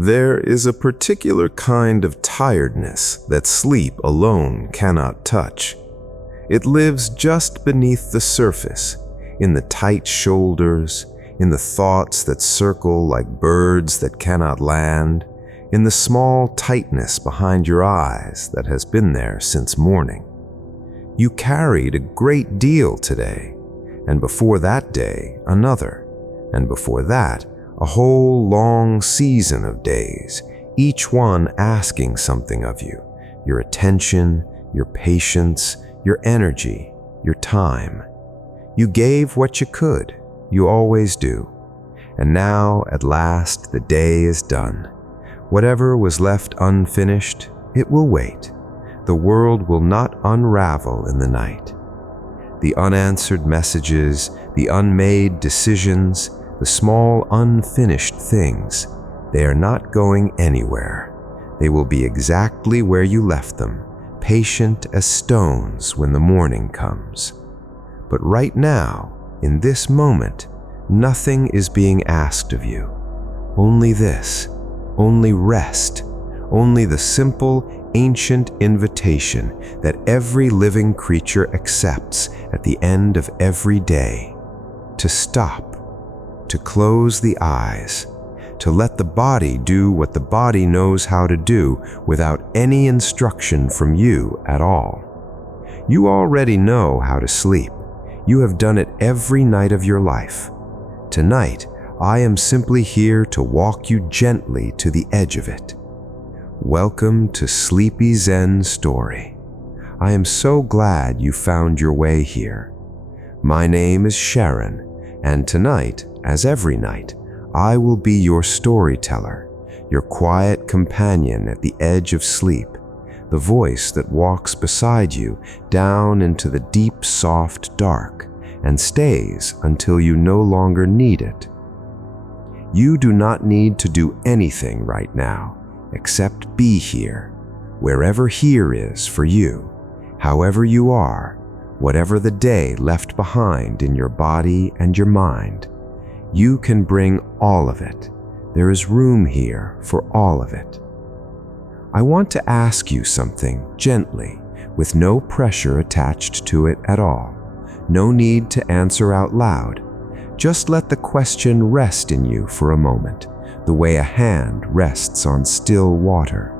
There is a particular kind of tiredness that sleep alone cannot touch. It lives just beneath the surface, in the tight shoulders, in the thoughts that circle like birds that cannot land, in the small tightness behind your eyes that has been there since morning. You carried a great deal today, and before that day, another, and before that, a whole long season of days, each one asking something of you, your attention, your patience, your energy, your time. You gave what you could, you always do. And now, at last, the day is done. Whatever was left unfinished, it will wait. The world will not unravel in the night. The unanswered messages, the unmade decisions, the small unfinished things, they are not going anywhere. They will be exactly where you left them, patient as stones when the morning comes. But right now, in this moment, nothing is being asked of you. Only this, only rest, only the simple, ancient invitation that every living creature accepts at the end of every day, to stop, to close the eyes, to let the body do what the body knows how to do without any instruction from you at all. You already know how to sleep. You have done it every night of your life. Tonight, I am simply here to walk you gently to the edge of it. Welcome to SleepyZenStory. I am so glad you found your way here. My name is Charon, and tonight, as every night, I will be your storyteller, your quiet companion at the edge of sleep, the voice that walks beside you down into the deep, soft dark and stays until you no longer need it. You do not need to do anything right now except be here, wherever here is for you, however you are, whatever the day left behind in your body and your mind. You can bring all of it. There is room here for all of it. I want to ask you something gently, with no pressure attached to it at all. No need to answer out loud. Just let the question rest in you for a moment, the way a hand rests on still water.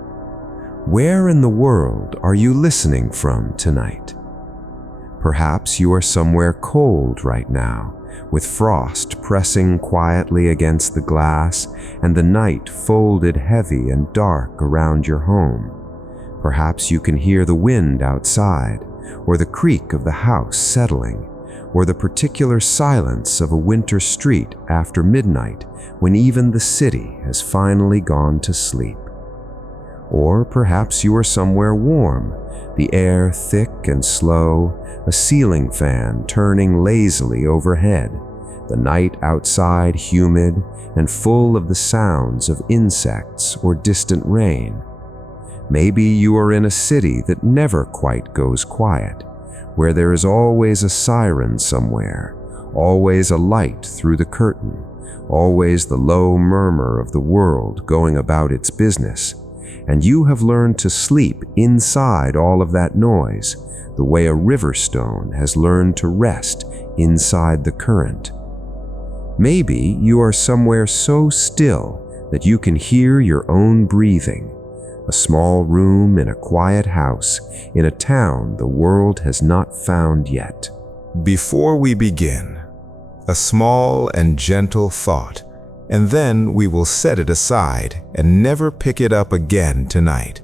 Where in the world are you listening from tonight? Perhaps you are somewhere cold right now, with frost pressing quietly against the glass and the night folded heavy and dark around your home. Perhaps you can hear the wind outside, or the creak of the house settling, or the particular silence of a winter street after midnight when even the city has finally gone to sleep. Or perhaps you are somewhere warm, the air thick and slow, a ceiling fan turning lazily overhead, the night outside humid and full of the sounds of insects or distant rain. Maybe you are in a city that never quite goes quiet, where there is always a siren somewhere, always a light through the curtain, always the low murmur of the world going about its business, and you have learned to sleep inside all of that noise, the way a river stone has learned to rest inside the current. Maybe you are somewhere so still that you can hear your own breathing, a small room in a quiet house in a town the world has not found yet. Before we begin, a small and gentle thought, and then we will set it aside and never pick it up again tonight.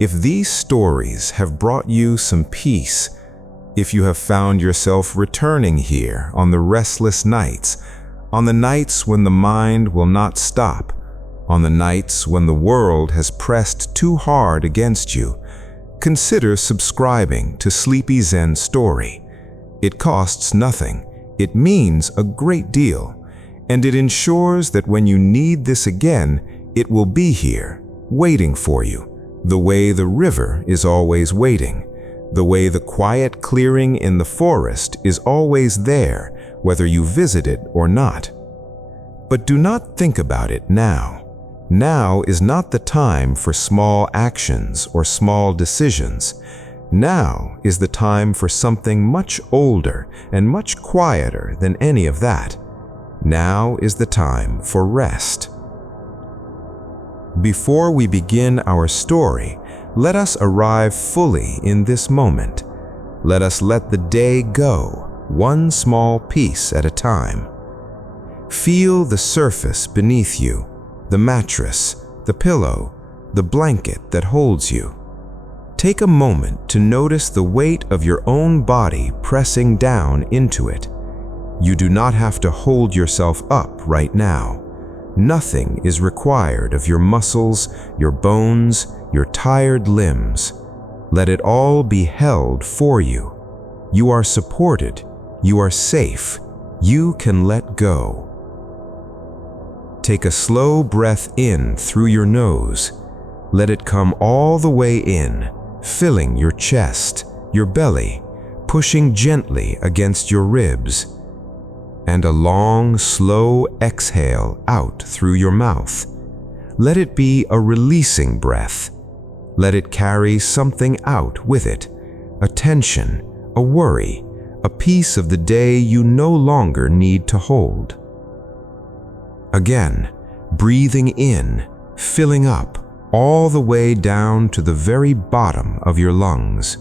If these stories have brought you some peace, if you have found yourself returning here on the restless nights, on the nights when the mind will not stop, on the nights when the world has pressed too hard against you, consider subscribing to SleepyZenStory. It costs nothing, it means a great deal, and it ensures that when you need this again, it will be here, waiting for you, the way the river is always waiting, the way the quiet clearing in the forest is always there, whether you visit it or not. But do not think about it now. Now is not the time for small actions or small decisions. Now is the time for something much older and much quieter than any of that. Now is the time for rest. Before we begin our story, let us arrive fully in this moment. Let us let the day go, one small piece at a time. Feel the surface beneath you, the mattress, the pillow, the blanket that holds you. Take a moment to notice the weight of your own body pressing down into it. You do not have to hold yourself up right now. Nothing is required of your muscles, your bones, your tired limbs. Let it all be held for you. You are supported. You are safe. You can let go. Take a slow breath in through your nose. Let it come all the way in, filling your chest, your belly, pushing gently against your ribs. And a long, slow exhale out through your mouth. Let it be a releasing breath. Let it carry something out with it, a tension, a worry, a piece of the day you no longer need to hold. Again, breathing in, filling up, all the way down to the very bottom of your lungs.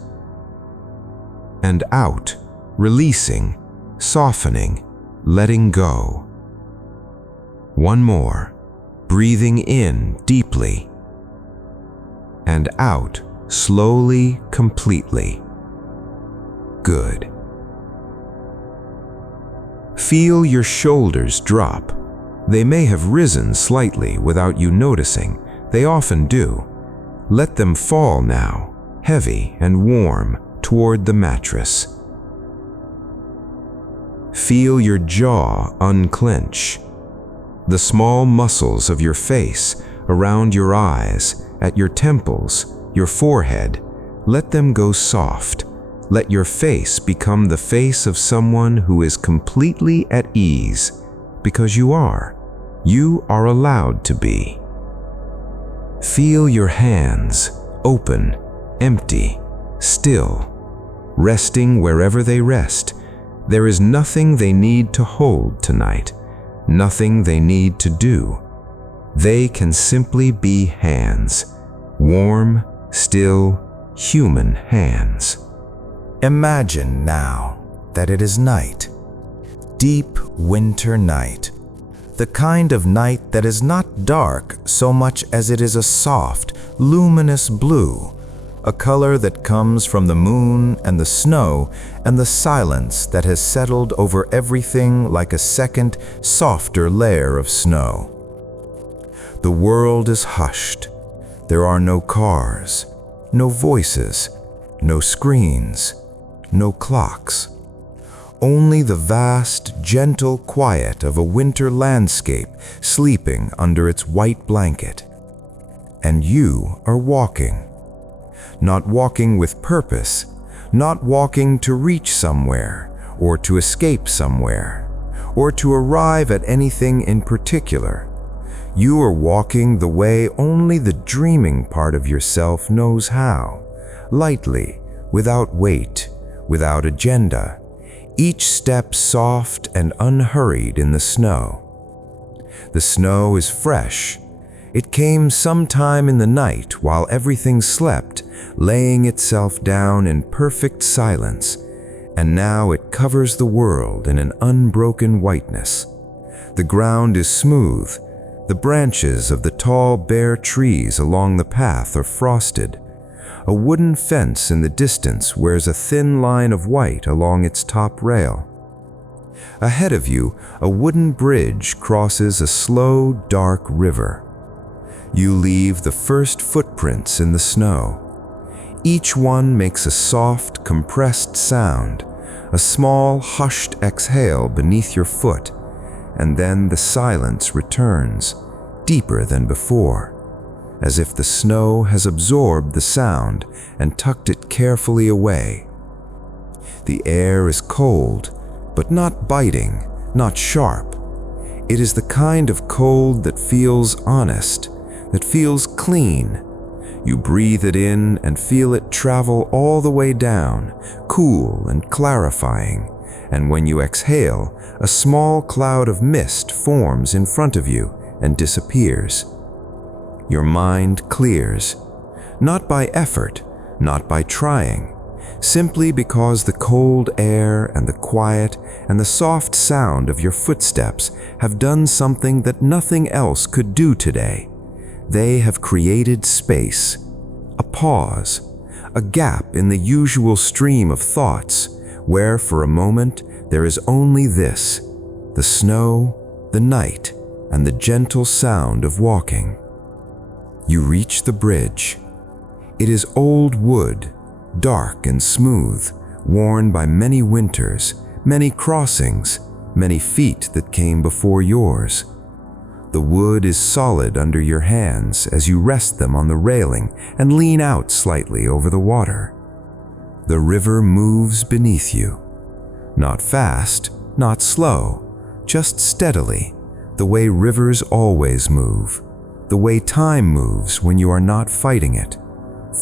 And out, releasing, softening, letting go. One more, breathing in deeply. And out, slowly, completely. Good. Feel your shoulders drop. They may have risen slightly without you noticing. They often do. Let them fall now, heavy and warm, toward the mattress. Feel your jaw unclench. The small muscles of your face, around your eyes, at your temples, your forehead, let them go soft. Let your face become the face of someone who is completely at ease, because you are. You are allowed to be. Feel your hands, open, empty, still, resting wherever they rest. There is nothing they need to hold tonight, nothing they need to do. They can simply be hands, warm, still, human hands. Imagine now that it is night, deep winter night, the kind of night that is not dark so much as it is a soft, luminous blue, a color that comes from the moon and the snow and the silence that has settled over everything like a second, softer layer of snow. The world is hushed. There are no cars, no voices, no screens, no clocks. Only the vast, gentle quiet of a winter landscape sleeping under its white blanket. And you are walking. Not walking with purpose, not walking to reach somewhere, or to escape somewhere, or to arrive at anything in particular. You are walking the way only the dreaming part of yourself knows how, lightly, without weight, without agenda, each step soft and unhurried in the snow. The snow is fresh. It came sometime in the night while everything slept, laying itself down in perfect silence, and now it covers the world in an unbroken whiteness. The ground is smooth. The branches of the tall, bare trees along the path are frosted. A wooden fence in the distance wears a thin line of white along its top rail. Ahead of you, a wooden bridge crosses a slow, dark river. You leave the first footprints in the snow. Each one makes a soft, compressed sound, a small, hushed exhale beneath your foot, and then the silence returns, deeper than before, as if the snow has absorbed the sound and tucked it carefully away. The air is cold, but not biting, not sharp. It is the kind of cold that feels honest, that feels clean. You breathe it in and feel it travel all the way down, cool and clarifying. And when you exhale, a small cloud of mist forms in front of you and disappears. Your mind clears, not by effort, not by trying, simply because the cold air and the quiet and the soft sound of your footsteps have done something that nothing else could do today. They have created space, a pause, a gap in the usual stream of thoughts, where for a moment there is only this, the snow, the night, and the gentle sound of walking. You reach the bridge. It is old wood, dark and smooth, worn by many winters, many crossings, many feet that came before yours. The wood is solid under your hands as you rest them on the railing and lean out slightly over the water. The river moves beneath you. Not fast, not slow, just steadily, the way rivers always move, the way time moves when you are not fighting it.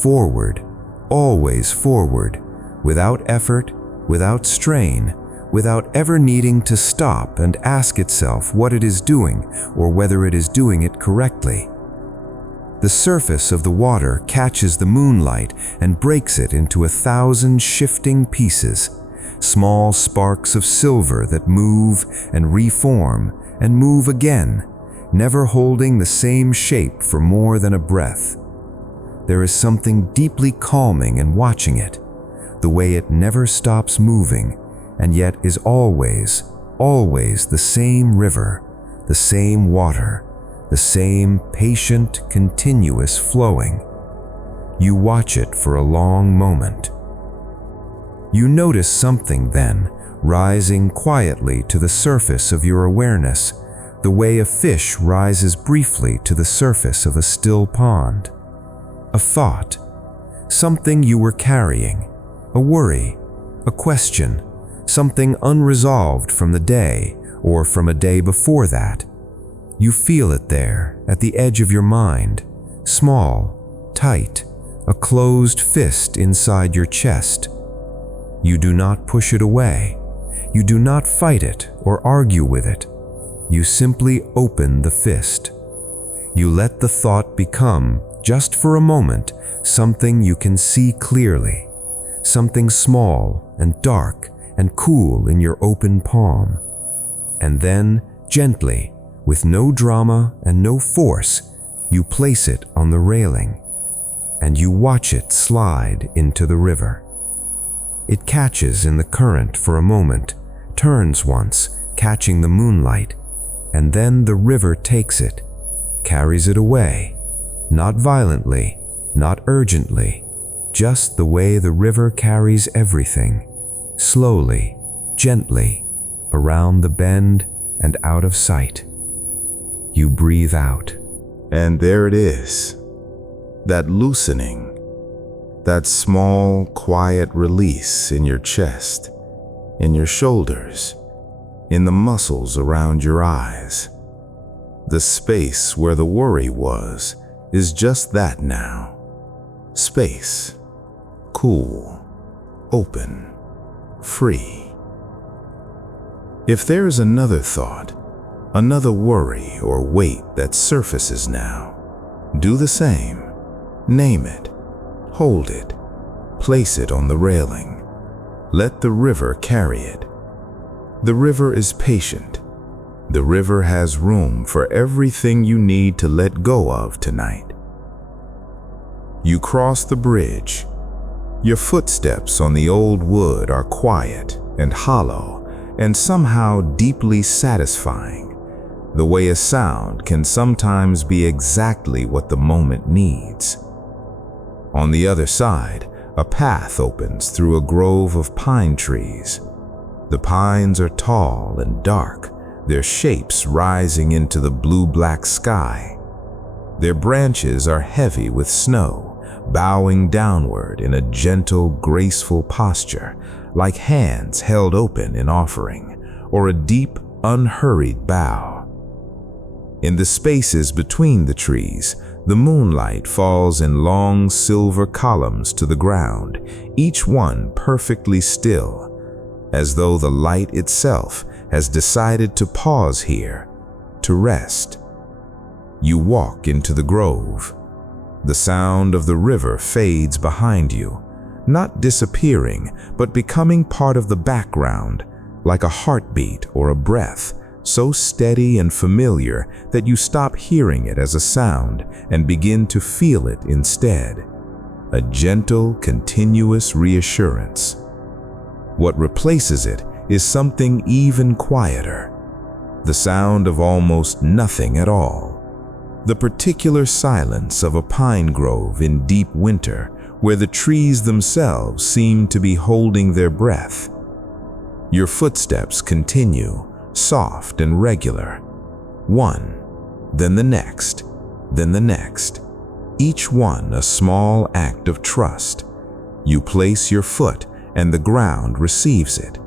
Forward, always forward, without effort, without strain, without ever needing to stop and ask itself what it is doing or whether it is doing it correctly. The surface of the water catches the moonlight and breaks it into 1,000 shifting pieces, small sparks of silver that move and reform and move again, never holding the same shape for more than a breath. There is something deeply calming in watching it, the way it never stops moving, and yet is always, always the same river, the same water, the same patient, continuous flowing. You watch it for a long moment. You notice something then, rising quietly to the surface of your awareness, the way a fish rises briefly to the surface of a still pond. A thought, something you were carrying, a worry, a question, something unresolved from the day or from a day before that. You feel it there at the edge of your mind, small, tight, a closed fist inside your chest. You do not push it away. You do not fight it or argue with it. You simply open the fist. You let the thought become, just for a moment, something you can see clearly, something small and dark and cool in your open palm. And then, gently, with no drama and no force, you place it on the railing, and you watch it slide into the river. It catches in the current for a moment, turns once, catching the moonlight, and then the river takes it, carries it away, not violently, not urgently, just the way the river carries everything, slowly, gently, around the bend and out of sight. You breathe out. And there it is, that loosening, that small, quiet release in your chest, in your shoulders, in the muscles around your eyes. The space where the worry was is just that now. Space, cool, open, free. If there is another thought, another worry or weight that surfaces now, do the same. Name it, hold it, place it on the railing. Let the river carry it. The river is patient. The river has room for everything you need to let go of tonight. You cross the bridge. Your footsteps on the old wood are quiet and hollow and somehow deeply satisfying, the way a sound can sometimes be exactly what the moment needs. On the other side, a path opens through a grove of pine trees. The pines are tall and dark, their shapes rising into the blue-black sky. Their branches are heavy with snow, bowing downward in a gentle, graceful posture, like hands held open in offering, or a deep, unhurried bow. In the spaces between the trees, the moonlight falls in long silver columns to the ground, each one perfectly still, as though the light itself has decided to pause here, to rest. You walk into the grove. The sound of the river fades behind you, not disappearing, but becoming part of the background, like a heartbeat or a breath, so steady and familiar that you stop hearing it as a sound and begin to feel it instead. A gentle, continuous reassurance. What replaces it is something even quieter, the sound of almost nothing at all. The particular silence of a pine grove in deep winter, where the trees themselves seem to be holding their breath. Your footsteps continue, soft and regular. One, then the next, then the next. Each one a small act of trust. You place your foot and the ground receives it.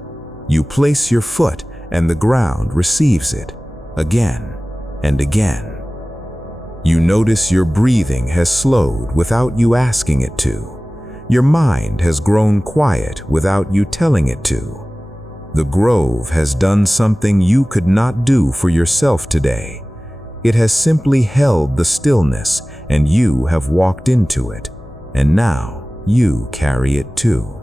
You place your foot and the ground receives it, again and again. You notice your breathing has slowed without you asking it to. Your mind has grown quiet without you telling it to. The grove has done something you could not do for yourself today. It has simply held the stillness, and you have walked into it, and now you carry it too.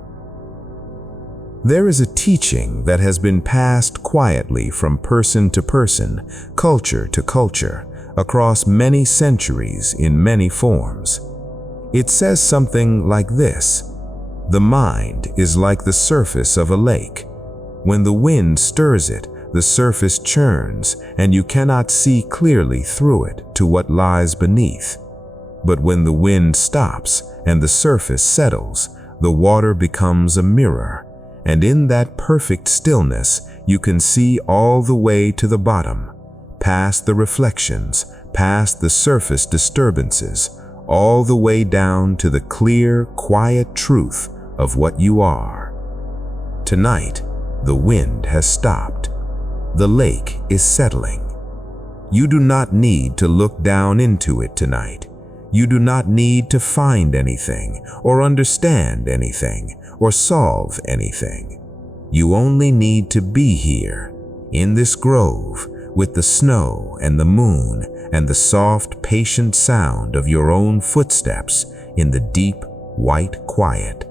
There is a teaching that has been passed quietly from person to person, culture to culture, across many centuries in many forms. It says something like this: the mind is like the surface of a lake. When the wind stirs it, the surface churns, and you cannot see clearly through it to what lies beneath. But when the wind stops and the surface settles, the water becomes a mirror, and in that perfect stillness, you can see all the way to the bottom, past the reflections, past the surface disturbances, all the way down to the clear, quiet truth of what you are. Tonight, the wind has stopped. The lake is settling. You do not need to look down into it tonight. You do not need to find anything, or understand anything, or solve anything. You only need to be here, in this grove, with the snow and the moon and the soft, patient sound of your own footsteps in the deep, white quiet.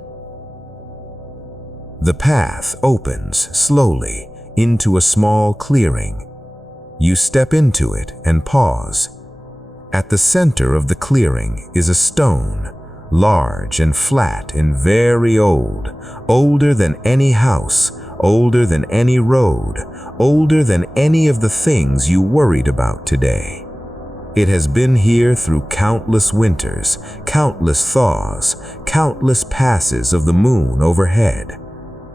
The path opens slowly into a small clearing. You step into it and pause. At the center of the clearing is a stone, large and flat and very old, older than any house, older than any road, older than any of the things you worried about today. It has been here through countless winters, countless thaws, countless passes of the moon overhead,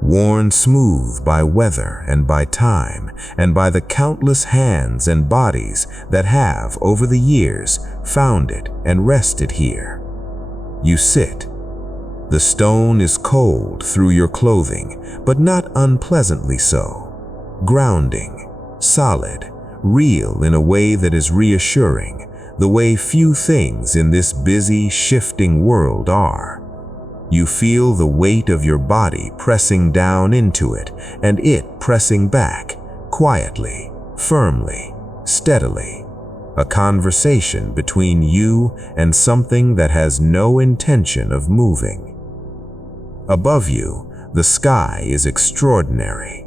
worn smooth by weather and by time, and by the countless hands and bodies that have, over the years, found it and rested here. You sit. The stone is cold through your clothing, but not unpleasantly so. Grounding, solid, real in a way that is reassuring, the way few things in this busy, shifting world are. You feel the weight of your body pressing down into it, and it pressing back, quietly, firmly, steadily. A conversation between you and something that has no intention of moving. Above you, the sky is extraordinary.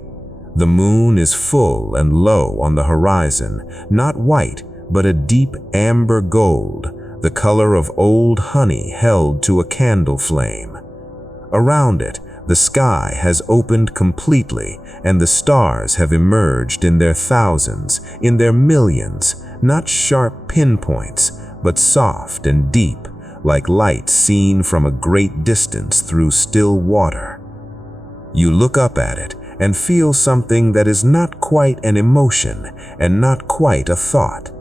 The moon is full and low on the horizon, not white, but a deep amber gold, the color of old honey held to a candle flame. Around it, the sky has opened completely, and the stars have emerged in their thousands, in their millions, not sharp pinpoints, but soft and deep, like light seen from a great distance through still water. You look up at it and feel something that is not quite an emotion and not quite a thought,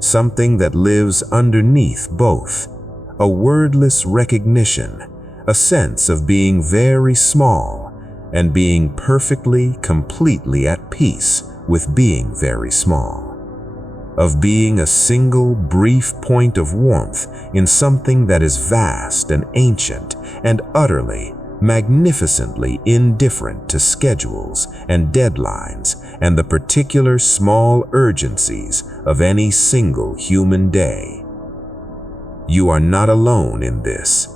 something that lives underneath both, a wordless recognition, a sense of being very small and being perfectly, completely at peace with being very small. of being a single brief point of warmth in something that is vast and ancient and utterly, magnificently indifferent to schedules and deadlines and the particular small urgencies of any single human day. You are not alone in this.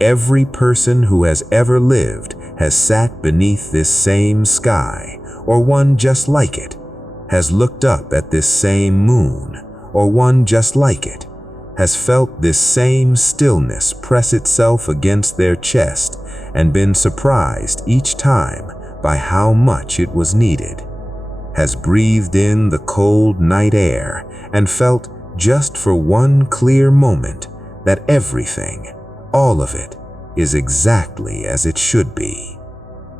Every person who has ever lived has sat beneath this same sky, or one just like it, has looked up at this same moon, or one just like it, has felt this same stillness press itself against their chest and been surprised each time by how much it was needed, has breathed in the cold night air and felt just for one clear moment that everything, all of it, is exactly as it should be.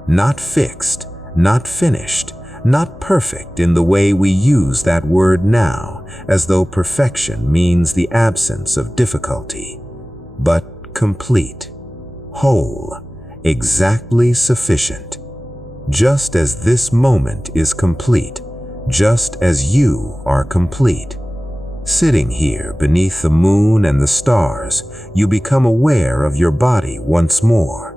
Not fixed, not finished, not perfect in the way we use that word now, as though perfection means the absence of difficulty, but complete, whole, exactly sufficient. Just as this moment is complete, just as you are complete. Sitting here beneath the moon and the stars, you become aware of your body once more,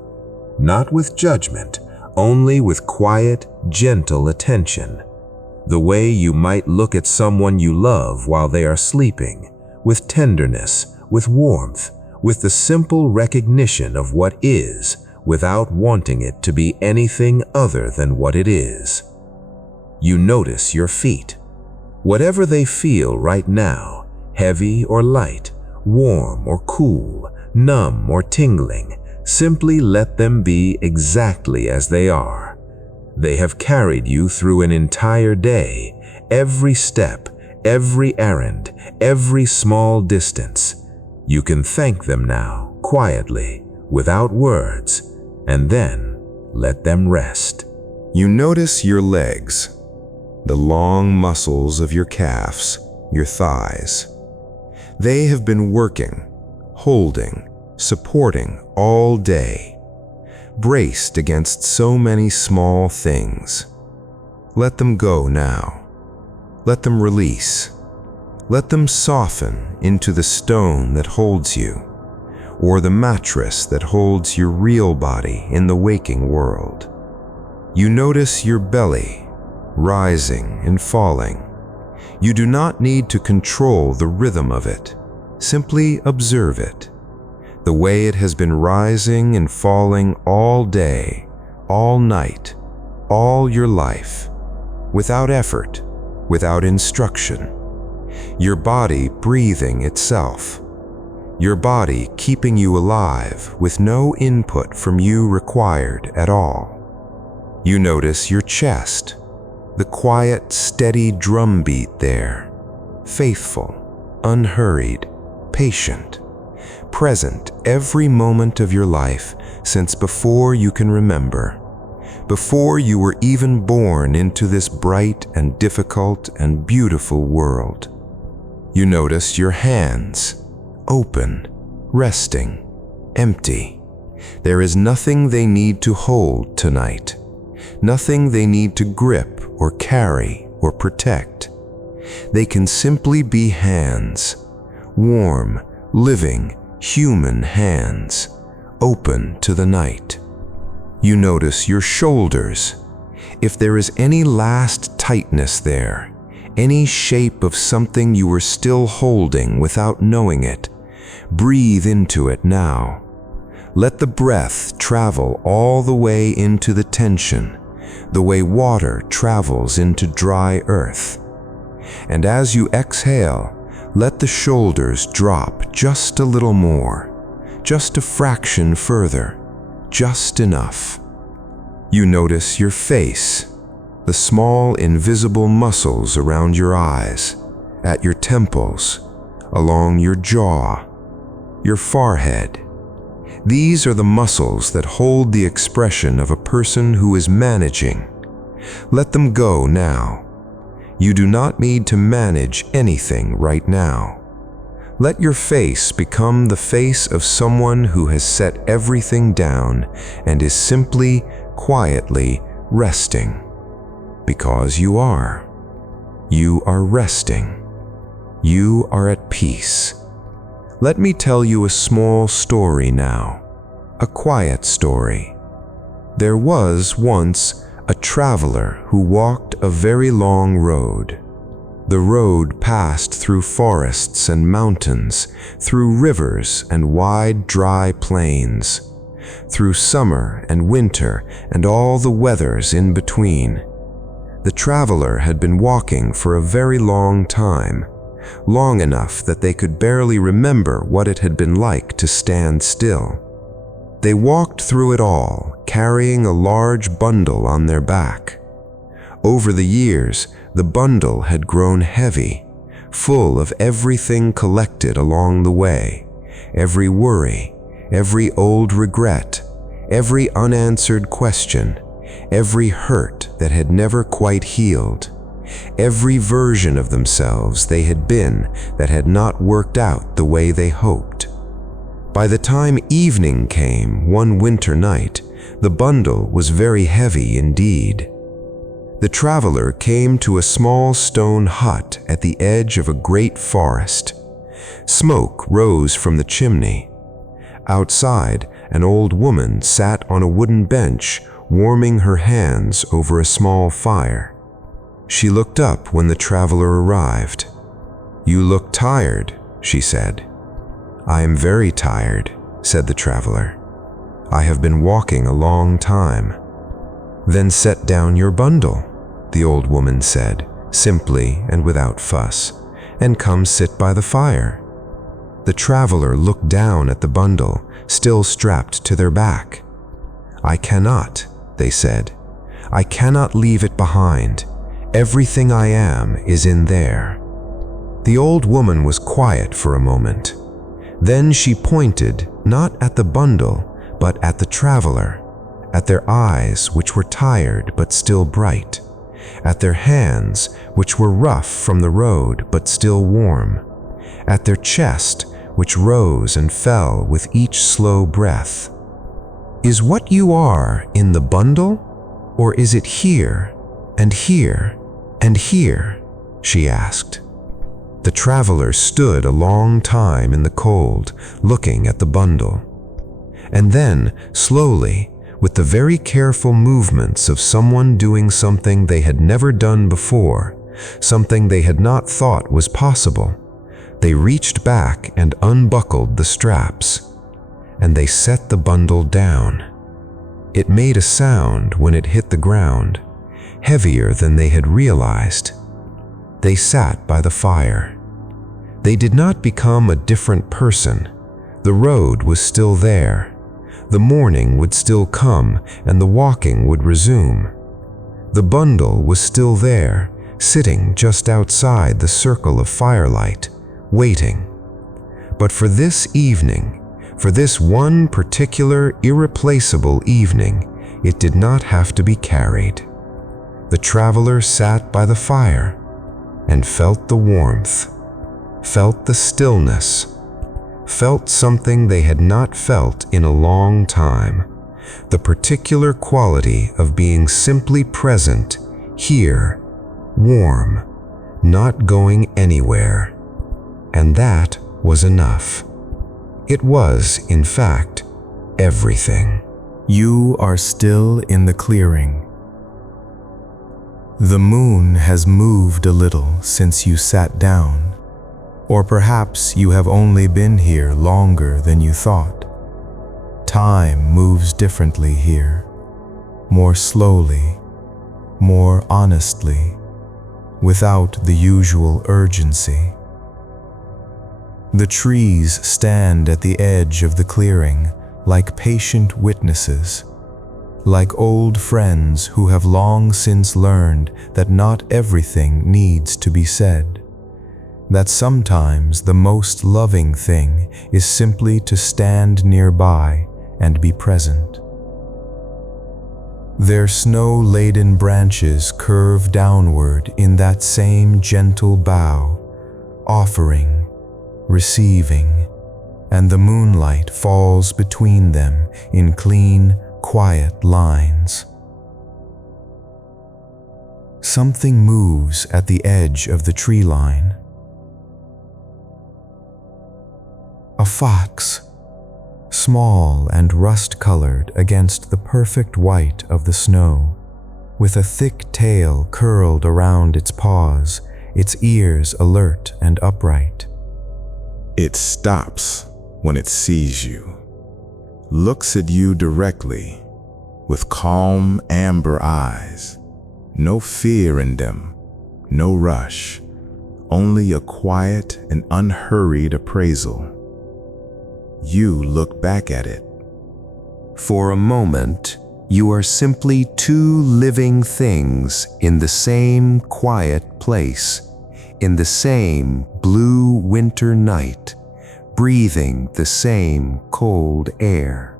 not with judgment, only with quiet, gentle attention. The way you might look at someone you love while they are sleeping, with tenderness, with warmth, with the simple recognition of what is, without wanting it to be anything other than what it is. You notice your feet. Whatever they feel right now, heavy or light, warm or cool, numb or tingling, simply let them be exactly as they are. They have carried you through an entire day, every step, every errand, every small distance. You can thank them now, quietly, without words, and then let them rest. You notice your legs, the long muscles of your calves, your thighs. They have been working, holding, supporting all day, braced against so many small things. Let them go now. Let them release. Let them soften into the stone that holds you, or the mattress that holds your real body in the waking world. You notice your belly rising and falling. You do not need to control the rhythm of it. Simply observe it. The way it has been rising and falling all day, all night, all your life, without effort, without instruction. Your body breathing itself. Your body keeping you alive with no input from you required at all. You notice your chest, the quiet, steady drumbeat there, faithful, unhurried, patient, present every moment of your life since before you can remember, before you were even born into this bright and difficult and beautiful world. You notice your hands, open, resting, empty. There is nothing they need to hold tonight, nothing they need to grip or carry or protect. They can simply be hands, warm, living, human hands, open to the night. You notice your shoulders. If there is any last tightness there, any shape of something you were still holding without knowing it, breathe into it now. Let the breath travel all the way into the tension, the way water travels into dry earth. And as you exhale, let the shoulders drop just a little more, just a fraction further, just enough. You notice your face, the small invisible muscles around your eyes, at your temples, along your jaw, your forehead. These are the muscles that hold the expression of a person who is managing. Let them go now. You do not need to manage anything right now. Let your face become the face of someone who has set everything down and is simply, quietly resting. Because you are. You are resting. You are at peace. Let me tell you a small story now, a quiet story. There was once a traveler who walked a very long road. The road passed through forests and mountains, through rivers and wide dry plains, through summer and winter and all the weathers in between. The traveler had been walking for a very long time, long enough that they could barely remember what it had been like to stand still. They walked through it all, carrying a large bundle on their back. Over the years, the bundle had grown heavy, full of everything collected along the way, every worry, every old regret, every unanswered question, every hurt that had never quite healed, every version of themselves they had been that had not worked out the way they hoped. By the time evening came one winter night, the bundle was very heavy indeed. The traveler came to a small stone hut at the edge of a great forest. Smoke rose from the chimney. Outside, an old woman sat on a wooden bench, warming her hands over a small fire. She looked up when the traveler arrived. "You look tired," she said. "I am very tired," said the traveler. "I have been walking a long time." "Then set down your bundle," the old woman said, simply and without fuss, "and come sit by the fire." The traveler looked down at the bundle, still strapped to their back. "I cannot," they said. "I cannot leave it behind. Everything I am is in there." The old woman was quiet for a moment. Then she pointed not at the bundle, but at the traveler, at their eyes which were tired but still bright, at their hands which were rough from the road but still warm, at their chest which rose and fell with each slow breath. "Is what you are in the bundle, or is it here and here and here?" she asked. The traveler stood a long time in the cold, looking at the bundle. And then, slowly, with the very careful movements of someone doing something they had never done before, something they had not thought was possible, they reached back and unbuckled the straps, and they set the bundle down. It made a sound when it hit the ground, heavier than they had realized. They sat by the fire. They did not become a different person. The road was still there. The morning would still come, and the walking would resume. The bundle was still there, sitting just outside the circle of firelight, waiting. But for this evening, for this one particular irreplaceable evening, it did not have to be carried. The traveler sat by the fire and felt the warmth, felt the stillness, felt something they had not felt in a long time, the particular quality of being simply present, here, warm, not going anywhere. And that was enough. It was, in fact, everything. You are still in the clearing. The moon has moved a little since you sat down. Or perhaps you have only been here longer than you thought. Time moves differently here, more slowly, more honestly, without the usual urgency. The trees stand at the edge of the clearing like patient witnesses, like old friends who have long since learned that not everything needs to be said. That sometimes the most loving thing is simply to stand nearby and be present. Their snow-laden branches curve downward in that same gentle bow, offering, receiving, and the moonlight falls between them in clean, quiet lines. Something moves at the edge of the tree line. A fox, small and rust-colored against the perfect white of the snow, with a thick tail curled around its paws, its ears alert and upright. It stops when it sees you, looks at you directly with calm amber eyes, no fear in them, no rush, only a quiet and unhurried appraisal. You look back at it. For a moment, you are simply two living things in the same quiet place, in the same blue winter night, breathing the same cold air.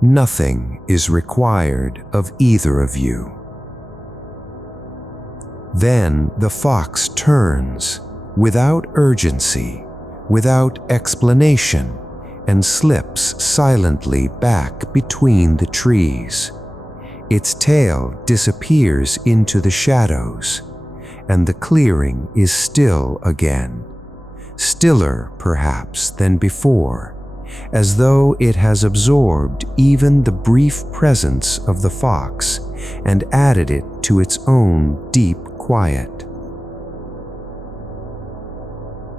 Nothing is required of either of you. Then the fox turns, without urgency, without explanation, and slips silently back between the trees. Its tail disappears into the shadows, and the clearing is still again, stiller perhaps than before, as though it has absorbed even the brief presence of the fox and added it to its own deep quiet.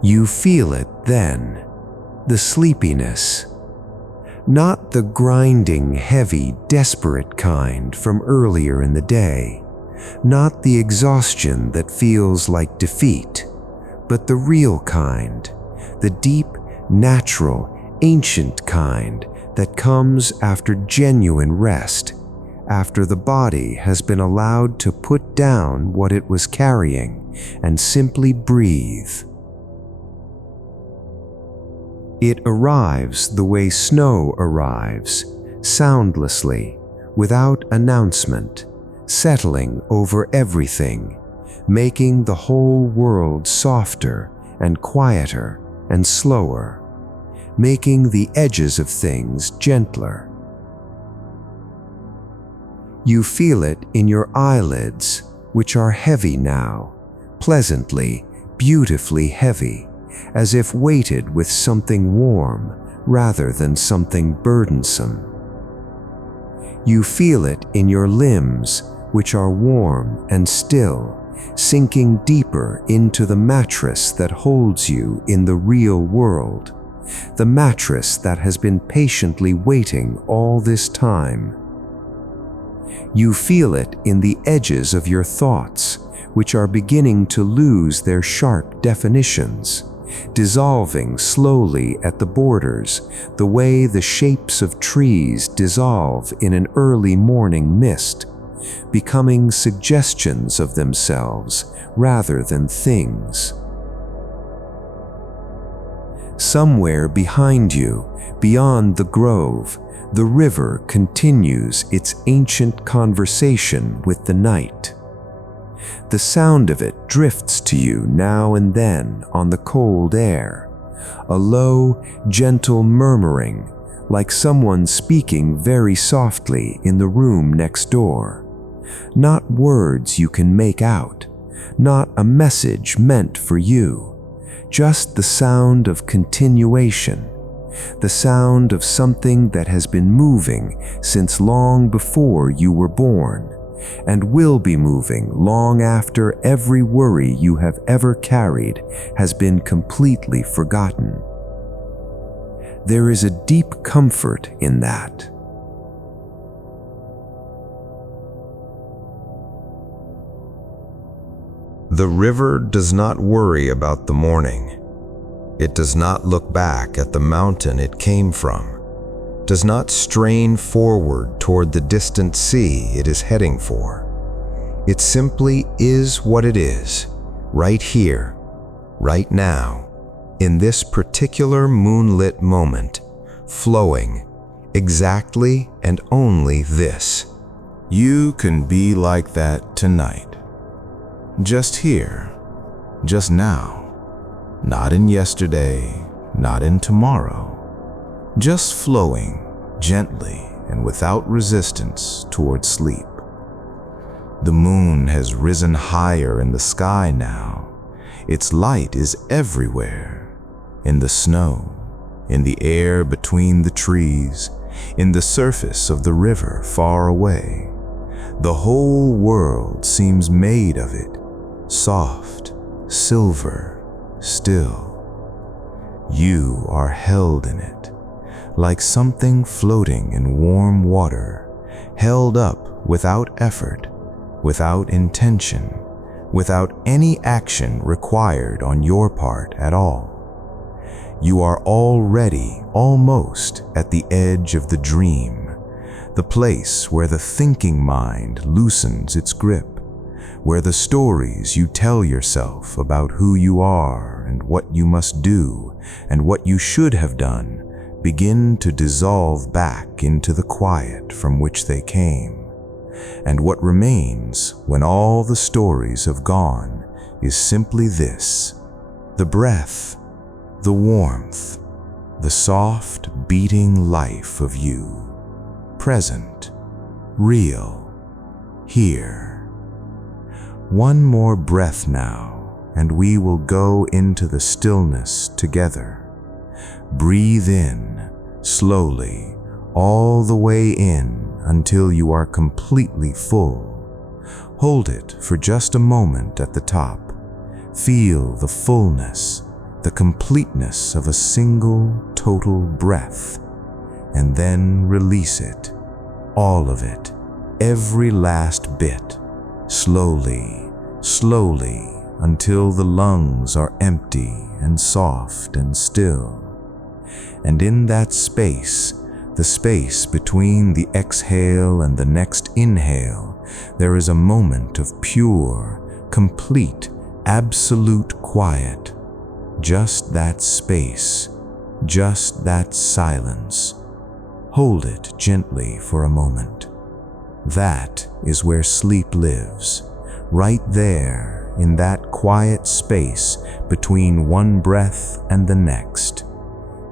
You feel it then, the sleepiness, not the grinding, heavy, desperate kind from earlier in the day, not the exhaustion that feels like defeat, but the real kind, the deep, natural, ancient kind that comes after genuine rest, after the body has been allowed to put down what it was carrying and simply breathe. It arrives the way snow arrives, soundlessly, without announcement, settling over everything, making the whole world softer and quieter and slower, making the edges of things gentler. You feel it in your eyelids, which are heavy now, pleasantly, beautifully heavy, as if weighted with something warm rather than something burdensome. You feel it in your limbs, which are warm and still, sinking deeper into the mattress that holds you in the real world, the mattress that has been patiently waiting all this time. You feel it in the edges of your thoughts, which are beginning to lose their sharp definitions, dissolving slowly at the borders, the way the shapes of trees dissolve in an early morning mist, becoming suggestions of themselves rather than things. Somewhere behind you, beyond the grove, the river continues its ancient conversation with the night. The sound of it drifts to you now and then on the cold air, a low, gentle murmuring, like someone speaking very softly in the room next door. Not words you can make out, not a message meant for you, just the sound of continuation, the sound of something that has been moving since long before you were born, and will be moving long after every worry you have ever carried has been completely forgotten. There is a deep comfort in that. The river does not worry about the morning. It does not look back at the mountain it came from, does not strain forward toward the distant sea it is heading for. It simply is what it is, right here, right now, in this particular moonlit moment, flowing, exactly and only this. You can be like that tonight. Just here, just now. Not in yesterday, not in tomorrow. Just flowing gently and without resistance toward sleep. The moon has risen higher in the sky now. Its light is everywhere, in the snow, in the air between the trees, in the surface of the river far away. The whole world seems made of it, soft, silver, still. You are held in it, like something floating in warm water, held up without effort, without intention, without any action required on your part at all. You are already almost at the edge of the dream, the place where the thinking mind loosens its grip, where the stories you tell yourself about who you are and what you must do and what you should have done begin to dissolve back into the quiet from which they came. And what remains when all the stories have gone is simply this: the breath, the warmth, the soft beating life of you, present, real, here. One more breath now, and we will go into the stillness together. Breathe in, slowly, all the way in until you are completely full. Hold it for just a moment at the top. Feel the fullness, the completeness of a single, total breath, and then release it, all of it, every last bit, slowly, slowly, until the lungs are empty and soft and still. And in that space, the space between the exhale and the next inhale, there is a moment of pure, complete, absolute quiet. Just that space, just that silence. Hold it gently for a moment. That is where sleep lives, right there in that quiet space between one breath and the next.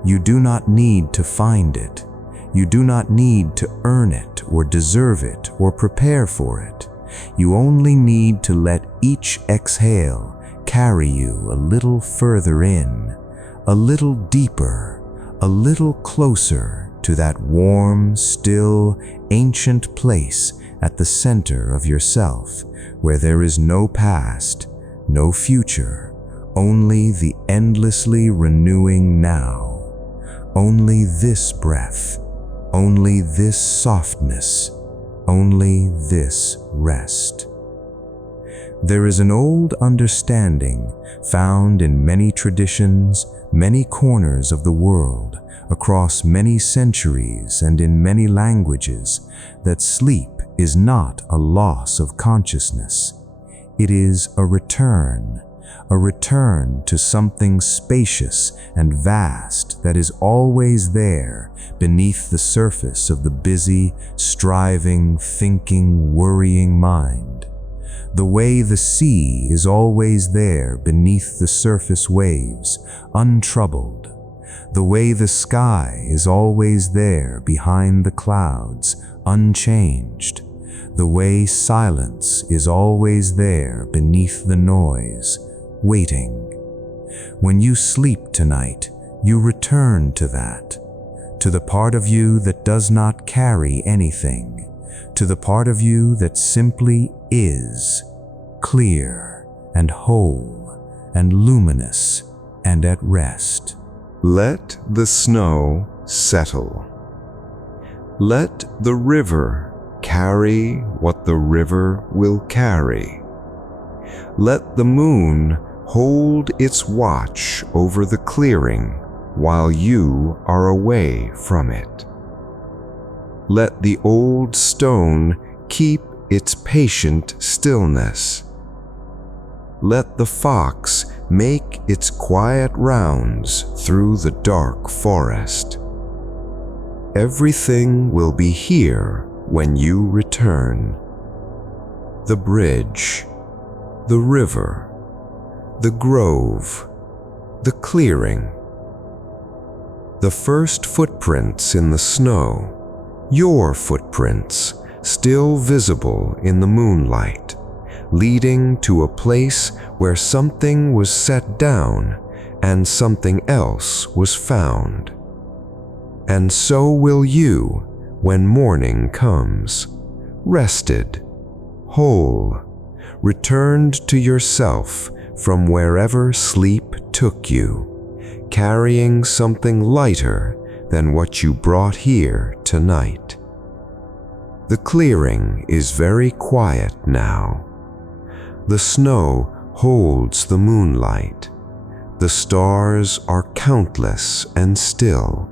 You do not need to find it. You do not need to earn it or deserve it or prepare for it. You only need to let each exhale carry you a little further in, a little deeper, a little closer to that warm, still, ancient place at the center of yourself, where there is no past, no future, only the endlessly renewing now. Only this breath, only this softness, only this rest. There is an old understanding found in many traditions, many corners of the world, across many centuries and in many languages, that sleep is not a loss of consciousness. It is a return to something spacious and vast that is always there beneath the surface of the busy, striving, thinking, worrying mind. The way the sea is always there beneath the surface waves, untroubled. The way the sky is always there behind the clouds, unchanged. The way silence is always there beneath the noise, waiting. When you sleep tonight, you return to that, to the part of you that does not carry anything, to the part of you that simply is, clear and whole and luminous and at rest. Let the snow settle. Let the river carry what the river will carry. Let the moon hold its watch over the clearing while you are away from it. Let the old stone keep its patient stillness. Let the fox make its quiet rounds through the dark forest. Everything will be here when you return. The bridge, the river, the grove, the clearing. The first footprints in the snow, your footprints, still visible in the moonlight, leading to a place where something was set down and something else was found. and so will you when morning comes, rested, whole, returned to yourself from wherever sleep took you, carrying something lighter than what you brought here tonight. The clearing is very quiet now. The snow holds the moonlight. The stars are countless and still.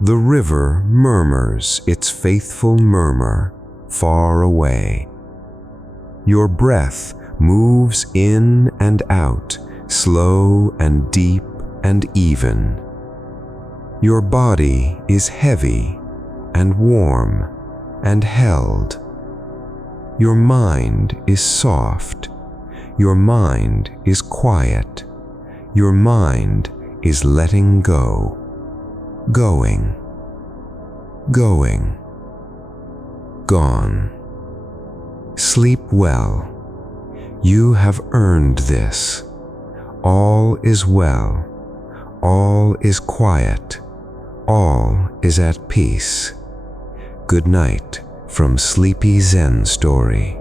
The river murmurs its faithful murmur far away. Your breath moves in and out, slow and deep and even. Your body is heavy and warm and held. Your mind is soft. Your mind is quiet. Your mind is letting go. Going. Going. Gone. Sleep well. You have earned this. All is well. All is quiet. All is at peace. Good night from SleepyZenStory.